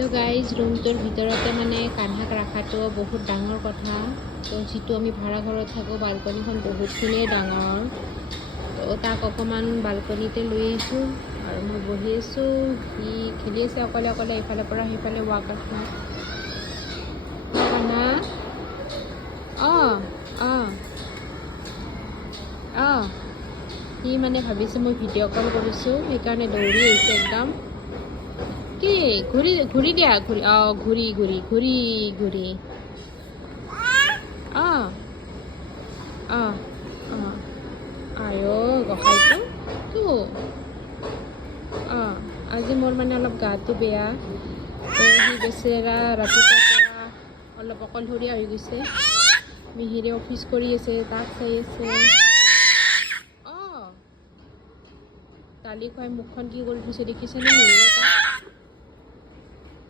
তো গাইজ ৰুমটোৰ ভিতৰতে মানে কান্হাক ৰখাটো বহুত ডাঙৰ কথা। তো যিটো আমি ভাড়া ঘৰত থাকোঁ বালকনিখন বহুতখিনিয়ে ডাঙৰ। তো তাক অকণমান বালকনিতে লৈ আহিছোঁ আৰু মই বহি আছোঁ। সি খেলি আছে অকলে অকলে ইফালৰ পৰা সিফালে ৱাক আছে। কান্হা অঁ অঁ অঁ সি মানে ভাবিছে মই ভিডিঅ' কল কৰিছোঁ, সেইকাৰণে দৌৰি আহিছে একদম। কি ঘূৰি ঘূৰি দিয়া ঘূৰি ঘূৰি ঘূৰি ঘূৰি ঘূৰি অঁ অঁ অঁ আয় গোসাঁইটো তো আজি মোৰ মানে অলপ গাটো বেয়া। তো সি বেচেৰা ৰাতিপুৱাৰ পৰা অলপ অকলশৰীয়া হৈ গৈছে। মিহিৰে অফিচ কৰি আছে, তাক চাই আছে। কালি খুৱাই মুখখন কি কৰি থৈছে দেখিছেনে মিহিৰে তাক?